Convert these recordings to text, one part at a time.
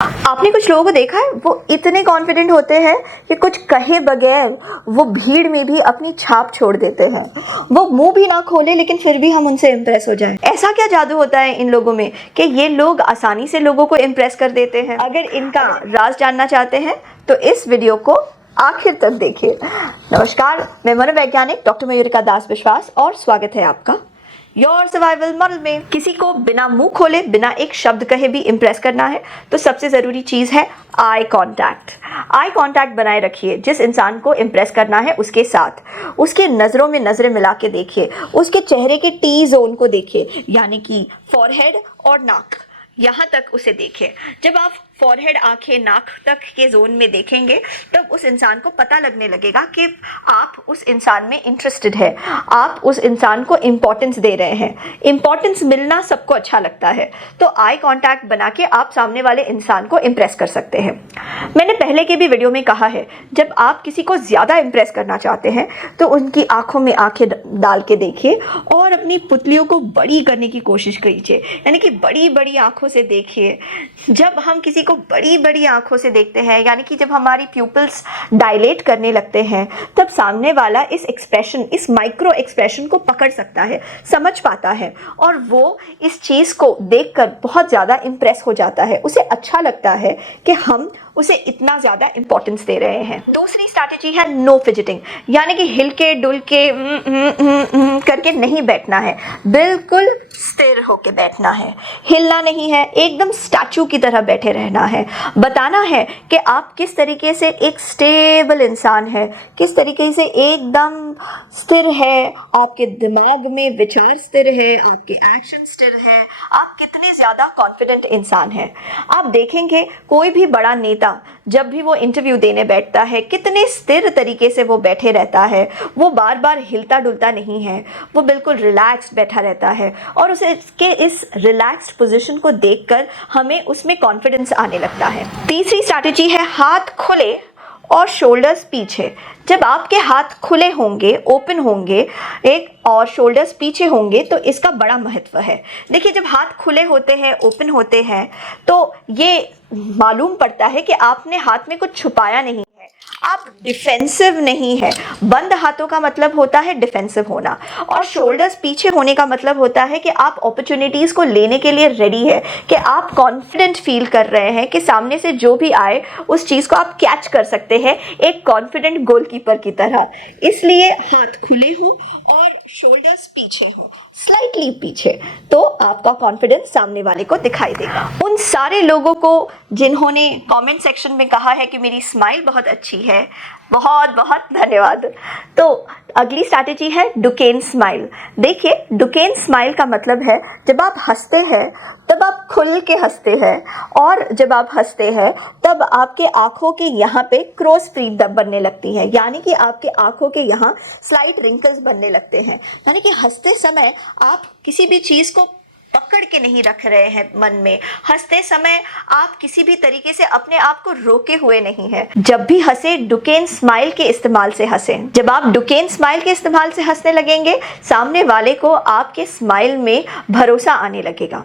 आपने कुछ लोगों को देखा है, वो इतने कॉन्फिडेंट होते हैं कि कुछ कहे बगैर वो भीड़ में भी अपनी छाप छोड़ देते हैं। वो मुंह भी ना खोले लेकिन फिर भी हम उनसे इम्प्रेस हो जाएं। ऐसा क्या जादू होता है इन लोगों में कि ये लोग आसानी से लोगों को इम्प्रेस कर देते हैं। अगर इनका राज जानना चाहते हैं तो इस वीडियो को आखिर तक देखिए। नमस्कार, मैं मनोवैज्ञानिक डॉक्टर मयूरिका दास विश्वास और स्वागत है आपका योर सर्वाइवल मॉडल में। किसी को बिना मुंह खोले, बिना एक शब्द कहे भी इम्प्रेस करना है तो सबसे ज़रूरी चीज़ है आई कांटेक्ट। आई कांटेक्ट बनाए रखिए। जिस इंसान को इम्प्रेस करना है उसके साथ उसके नज़रों में नज़रें मिला के देखिए, उसके चेहरे के टी जोन को देखिए, यानी कि फॉरहेड और नाक, यहाँ तक उसे देखें। जब आप फॉरहेड, आंखें, नाक तक के जोन में देखेंगे तब उस इंसान को पता लगने लगेगा कि आप उस इंसान में इंटरेस्टेड है, आप उस इंसान को इम्पोर्टेंस दे रहे हैं। इम्पोर्टेंस मिलना सबको अच्छा लगता है, तो आई कांटेक्ट बना के आप सामने वाले इंसान को इम्प्रेस कर सकते हैं। मैंने पहले के भी वीडियो में कहा है, जब आप किसी को ज़्यादा इम्प्रेस करना चाहते हैं तो उनकी आंखों में आंखें डाल के देखिए और अपनी पुतलियों को बड़ी करने की कोशिश कीजिए, यानी कि बड़ी बड़ी आंखों से देखिए। जब हम किसी को बड़ी बड़ी आंखों से देखते हैं, यानी कि जब हमारी प्यूपिल्स डायलेट करने लगते हैं, तब सामने वाला इस एक्सप्रेशन, इस माइक्रो एक्सप्रेशन को पकड़ सकता है, समझ पाता है और वो इस चीज़ को देखकर बहुत ज़्यादा इम्प्रेस हो जाता है। उसे अच्छा लगता है कि हम उसे इतना ज़्यादा इंपॉर्टेंस दे रहे हैं। दूसरी स्ट्रैटेजी है नो फिजिटिंग, यानी कि हिल के डुल के करके नहीं बैठना है, बिल्कुल स्थिर होके बैठना है, हिलना नहीं है, एकदम स्टैचू की तरह बैठे रहना है। बताना है कि आप किस तरीके से एक स्टेबल इंसान है, किस तरीके से एकदम स्थिर है, आपके दिमाग में विचार स्थिर है, आपके एक्शन स्थिर है, आप कितने ज़्यादा कॉन्फिडेंट इंसान हैं। आप देखेंगे कोई भी बड़ा नेता जब भी वो इंटरव्यू देने बैठता है, कितने स्थिर तरीके से वो बैठे रहता है, वो बार बार हिलता डुलता नहीं है, वो बिल्कुल रिलैक्स्ड बैठा रहता है और उसे के इस रिलैक्स्ड पोजीशन को देखकर हमें उसमें कॉन्फिडेंस आने लगता है। तीसरी स्ट्रैटेजी है हाथ खुले और शोल्डर्स पीछे। जब आपके हाथ खुले होंगे, ओपन होंगे एक, और शोल्डर्स पीछे होंगे तो इसका बड़ा महत्व है। देखिए, जब हाथ खुले होते हैं, ओपन होते हैं, तो ये मालूम पड़ता है कि आपने हाथ में कुछ छुपाया नहीं है, आप डिफेंसिव नहीं है। बंद हाथों का मतलब होता है डिफेंसिव होना, और शोल्डर्स पीछे होने का मतलब होता है कि आप अपॉर्चुनिटीज़ को लेने के लिए रेडी है, कि आप कॉन्फिडेंट फील कर रहे हैं कि सामने से जो भी आए उस चीज़ को आप कैच कर सकते हैं, एक कॉन्फिडेंट गोलकीपर की तरह। इसलिए हाथ खुले हो और शोल्डर्स पीछे हो, स्लाइटली पीछे, तो आपका कॉन्फिडेंस सामने वाले को दिखाई देगा। उन सारे लोगों को जिन्होंने कमेंट सेक्शन में कहा है कि मेरी स्माइल बहुत अच्छी है, बहुत बहुत धन्यवाद। तो अगली स्ट्रैटेजी है डुकेन स्माइल। देखिए, डुकेन स्माइल का मतलब है जब आप हंसते हैं तब आप खुल के हंसते हैं, और जब आप हंसते हैं तब आपके आंखों के यहाँ पे क्रॉस फ्रीड बनने लगती है, यानी कि आपके आंखों के यहाँ स्लाइट रिंकल्स बनने लगते हैं। यानी कि हंसते समय आप किसी भी चीज़ को पकड़ के नहीं रख रहे हैं मन में, हंसते समय आप किसी भी तरीके से अपने आप को रोके हुए नहीं है। जब भी हंसे डुकेन स्माइल के इस्तेमाल से हंसें। जब आप डुकेन स्माइल के इस्तेमाल से हंसने लगेंगे, सामने वाले को आपके स्माइल में भरोसा आने लगेगा।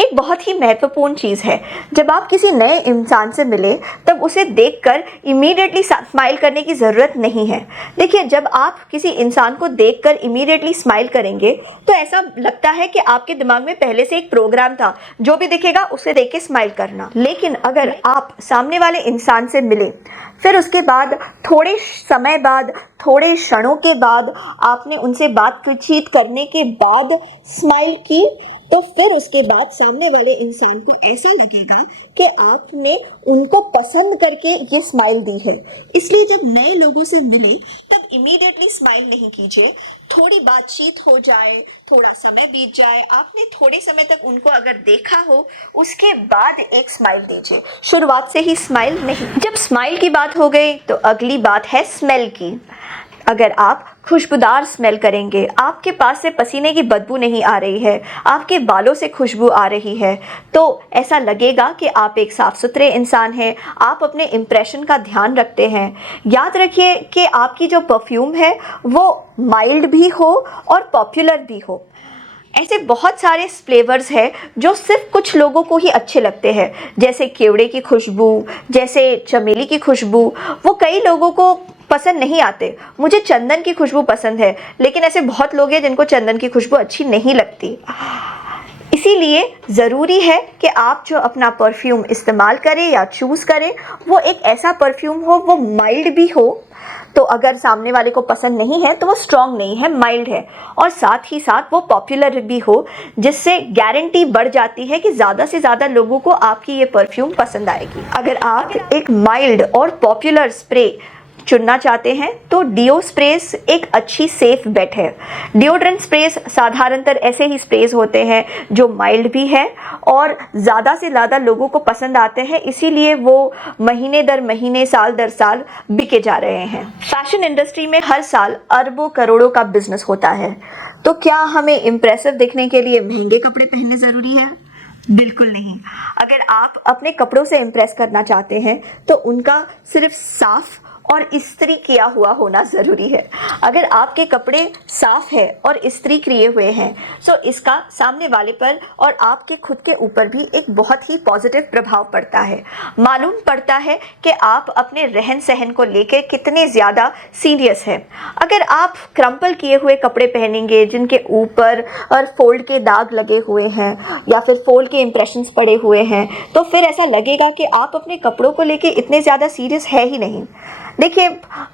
एक बहुत ही महत्वपूर्ण चीज़ है, जब आप किसी नए इंसान से मिले तब उसे देखकर इमीडिएटली स्माइल करने की ज़रूरत नहीं है। देखिए, जब आप किसी इंसान को देखकर इमीडिएटली स्माइल करेंगे तो ऐसा लगता है कि आपके दिमाग में पहले से एक प्रोग्राम था, जो भी दिखेगा उसे देख के स्माइल करना। लेकिन अगर आप सामने वाले इंसान से मिले, फिर उसके बाद थोड़े समय बाद, थोड़े क्षणों के बाद आपने उनसे बातचीत करने के बाद स्माइल की, तो फिर उसके बाद सामने वाले इंसान को ऐसा लगेगा कि आपने उनको पसंद करके ये स्माइल दी है। इसलिए जब नए लोगों से मिले तब इमीडिएटली स्माइल नहीं कीजिए, थोड़ी बातचीत हो जाए, थोड़ा समय बीत जाए, आपने थोड़े समय तक उनको अगर देखा हो, उसके बाद एक स्माइल दीजिए, शुरुआत से ही स्माइल नहीं। जब स्माइल की बात हो गई तो अगली बात है स्मेल की। अगर आप खुशबूदार स्मेल करेंगे, आपके पास से पसीने की बदबू नहीं आ रही है, आपके बालों से खुशबू आ रही है, तो ऐसा लगेगा कि आप एक साफ़ सुथरे इंसान हैं, आप अपने इम्प्रेशन का ध्यान रखते हैं। याद रखिए कि आपकी जो परफ्यूम है वो माइल्ड भी हो और पॉपुलर भी हो। ऐसे बहुत सारे फ्लेवर्स हैं जो सिर्फ कुछ लोगों को ही अच्छे लगते हैं, जैसे केवड़े की खुशबू, जैसे चमेली की खुशबू, वो कई लोगों को पसंद नहीं आते। मुझे चंदन की खुशबू पसंद है, लेकिन ऐसे बहुत लोग हैं जिनको चंदन की खुशबू अच्छी नहीं लगती। इसीलिए ज़रूरी है कि आप जो अपना परफ्यूम इस्तेमाल करें या चूज़ करें, वो एक ऐसा परफ्यूम हो, वो माइल्ड भी हो, तो अगर सामने वाले को पसंद नहीं है तो वो स्ट्रॉन्ग नहीं है, माइल्ड है, और साथ ही साथ वो पॉपुलर भी हो, जिससे गारंटी बढ़ जाती है कि ज़्यादा से ज़्यादा लोगों को आपकी ये परफ्यूम पसंद आएगी। अगर आप एक माइल्ड और पॉपुलर स्प्रे चुनना चाहते हैं तो डिओ स्प्रेस एक अच्छी सेफ बेट है। डिओड्रेंट स्प्रेस साधारणतः ऐसे ही स्प्रेस होते हैं जो माइल्ड भी है और ज़्यादा से ज़्यादा लोगों को पसंद आते हैं, इसीलिए वो महीने दर महीने, साल दर साल बिके जा रहे हैं। फैशन इंडस्ट्री में हर साल अरबों करोड़ों का बिजनेस होता है, तो क्या हमें इम्प्रेसिव दिखने के लिए महंगे कपड़े पहनने ज़रूरी है? बिल्कुल नहीं। अगर आप अपने कपड़ों से इम्प्रेस करना चाहते हैं तो उनका सिर्फ साफ और इस्त्री किया हुआ होना ज़रूरी है। अगर आपके कपड़े साफ़ है और इस्त्री किए हुए हैं तो इसका सामने वाले पर और आपके खुद के ऊपर भी एक बहुत ही पॉजिटिव प्रभाव पड़ता है। मालूम पड़ता है कि आप अपने रहन सहन को लेकर कितने ज़्यादा सीरियस हैं। अगर आप क्रम्पल किए हुए कपड़े पहनेंगे जिनके ऊपर और फोल्ड के दाग लगे हुए हैं या फिर फोल्ड के इम्प्रेशंस पड़े हुए हैं, तो फिर ऐसा लगेगा कि आप अपने कपड़ों को लेकर इतने ज़्यादा सीरियस है ही नहीं। देखिए,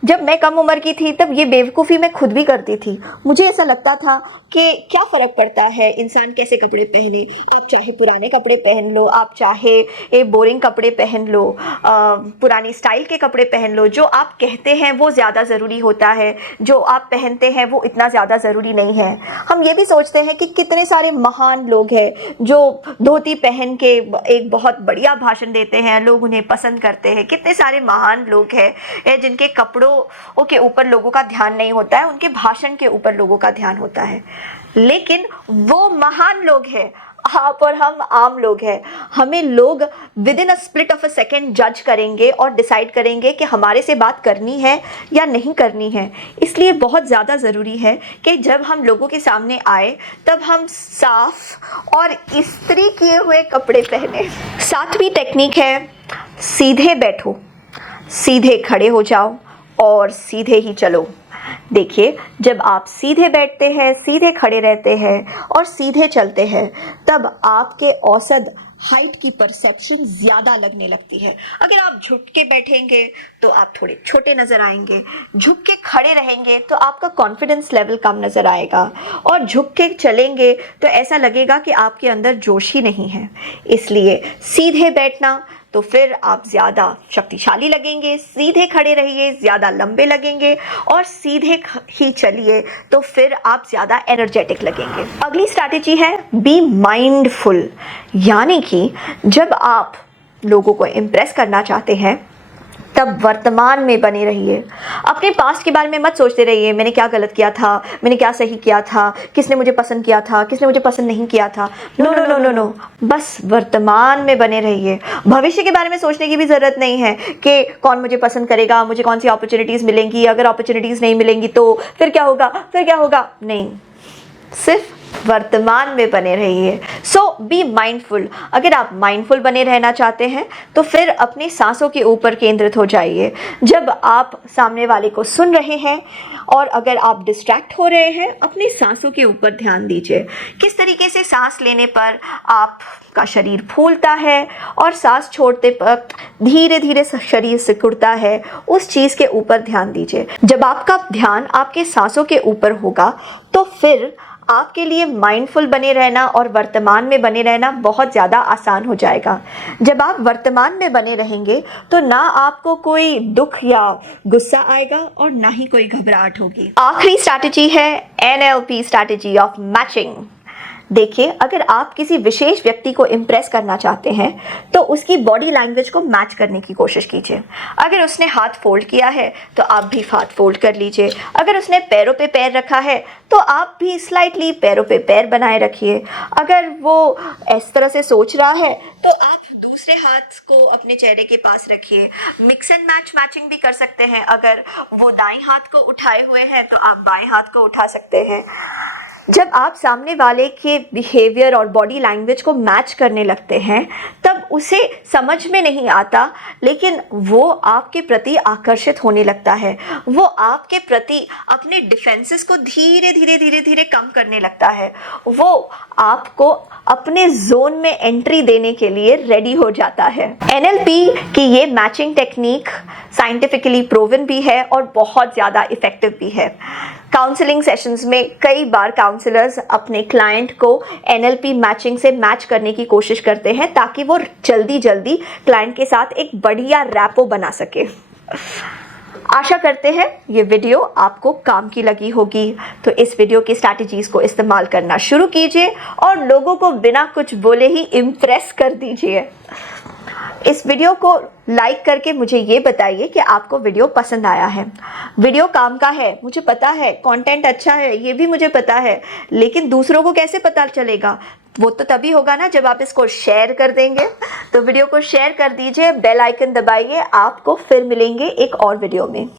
जब मैं कम उम्र की थी तब ये बेवकूफ़ी मैं खुद भी करती थी। मुझे ऐसा लगता था कि क्या फ़र्क पड़ता है इंसान कैसे कपड़े पहने, आप चाहे पुराने कपड़े पहन लो, आप चाहे बोरिंग कपड़े पहन लो, पुरानी स्टाइल के कपड़े पहन लो, जो आप कहते हैं वो ज़्यादा ज़रूरी होता है, जो आप पहनते हैं वो इतना ज़्यादा ज़रूरी नहीं है। हम ये भी सोचते हैं कि कितने सारे महान लोग हैं जो धोती पहन के एक बहुत बढ़िया भाषण देते हैं, लोग उन्हें पसंद करते हैं। कितने सारे महान लोग हैं जिनके कपड़ों के ऊपर लोगों का ध्यान नहीं होता है, उनके भाषण के ऊपर लोगों का ध्यान होता है। लेकिन वो महान लोग हैं, आप और हम आम लोग हैं। हमें लोग with in a split of a second जज करेंगे और डिसाइड करेंगे कि हमारे से बात करनी है या नहीं करनी है। इसलिए बहुत ज़्यादा ज़रूरी है कि जब हम लोगों के सामने आए तब हम साफ और इस्त्री किए हुए कपड़े पहने। सातवीं टेक्निक है सीधे बैठो, सीधे खड़े हो जाओ और सीधे ही चलो। देखिए, जब आप सीधे बैठते हैं, सीधे खड़े रहते हैं और सीधे चलते हैं, तब आपके औसत हाइट की परसेप्शन ज़्यादा लगने लगती है। अगर आप झुक के बैठेंगे तो आप थोड़े छोटे नज़र आएंगे, झुक के खड़े रहेंगे तो आपका कॉन्फिडेंस लेवल कम नज़र आएगा, और झुक के चलेंगे तो ऐसा लगेगा कि आपके अंदर जोश ही नहीं है। इसलिए सीधे बैठना तो फिर आप ज़्यादा शक्तिशाली लगेंगे, सीधे खड़े रहिए ज़्यादा लंबे लगेंगे, और सीधे ही चलिए तो फिर आप ज़्यादा एनर्जेटिक लगेंगे। अगली स्ट्रैटेजी है बी माइंडफुल, यानी कि जब आप लोगों को इम्प्रेस करना चाहते हैं तब वर्तमान में बने रहिए। अपने पास्ट के बारे में मत सोचते रहिए, मैंने क्या गलत किया था, मैंने क्या सही किया था, किसने मुझे पसंद किया था, किसने मुझे पसंद नहीं किया था। No no no no no, बस वर्तमान में बने रहिए। भविष्य के बारे में सोचने की भी ज़रूरत नहीं है कि कौन मुझे पसंद करेगा, मुझे कौन सी अपॉर्चुनिटीज़ मिलेंगी, अगर अपॉर्चुनिटीज़ नहीं मिलेंगी तो फिर क्या होगा, फिर क्या होगा। नहीं, सिर्फ वर्तमान में बने रहिए। सो बी माइंडफुल। अगर आप माइंडफुल बने रहना चाहते हैं तो फिर अपनी सांसों के ऊपर केंद्रित हो जाइए। जब आप सामने वाले को सुन रहे हैं और अगर आप डिस्ट्रैक्ट हो रहे हैं, अपनी सांसों के ऊपर ध्यान दीजिए। किस तरीके से सांस लेने पर आपका शरीर फूलता है और सांस छोड़ते वक्त धीरे धीरे शरीर सिकुड़ता है, उस चीज़ के ऊपर ध्यान दीजिए। जब आपका ध्यान आपके सांसों के ऊपर होगा तो फिर आपके लिए माइंडफुल बने रहना और वर्तमान में बने रहना बहुत ज़्यादा आसान हो जाएगा। जब आप वर्तमान में बने रहेंगे तो ना आपको कोई दुख या गुस्सा आएगा और ना ही कोई घबराहट होगी। आखिरी स्ट्रैटेजी है NLP स्ट्रैटेजी ऑफ मैचिंग। देखिए, अगर आप किसी विशेष व्यक्ति को इम्प्रेस करना चाहते हैं तो उसकी बॉडी लैंग्वेज को मैच करने की कोशिश कीजिए। अगर उसने हाथ फोल्ड किया है तो आप भी हाथ फोल्ड कर लीजिए। अगर उसने पैरों पे पैर रखा है तो आप भी स्लाइटली पैरों पे पैर बनाए रखिए। अगर वो इस तरह से सोच रहा है तो आप दूसरे हाथ को अपने चेहरे के पास रखिए। मिक्स एंड मैचिंग भी कर सकते हैं। अगर वो दाएं हाथ को उठाए हुए हैं तो आप बाएं हाथ को उठा सकते हैं। जब आप सामने वाले के बिहेवियर और बॉडी लैंग्वेज को मैच करने लगते हैं तब उसे समझ में नहीं आता, लेकिन वो आपके प्रति आकर्षित होने लगता है। वो आपके प्रति अपने डिफेंसेस को धीरे धीरे धीरे धीरे कम करने लगता है। वो आपको अपने जोन में एंट्री देने के लिए रेडी हो जाता है। एनएलपी की ये मैचिंग टेक्निक साइंटिफिकली प्रूवन भी है और बहुत ज़्यादा इफ़ेक्टिव भी है। काउंसलिंग सेशंस में कई बार काउंसलर्स अपने क्लाइंट को एनएलपी मैचिंग से मैच करने की कोशिश करते हैं ताकि वो जल्दी जल्दी क्लाइंट के साथ एक बढ़िया रैपो बना सके। आशा करते हैं ये वीडियो आपको काम की लगी होगी, तो इस वीडियो की स्ट्रैटेजीज को इस्तेमाल करना शुरू कीजिए और लोगों को बिना कुछ बोले ही इम्प्रेस कर दीजिए। इस वीडियो को लाइक करके मुझे ये बताइए कि आपको वीडियो पसंद आया है। वीडियो काम का है, मुझे पता है, कंटेंट अच्छा है, ये भी मुझे पता है, लेकिन दूसरों को कैसे पता चलेगा? वो तो तभी होगा ना जब आप इसको शेयर कर देंगे। तो वीडियो को शेयर कर दीजिए, बेल आइकन दबाइए। आपको फिर मिलेंगे एक और वीडियो में।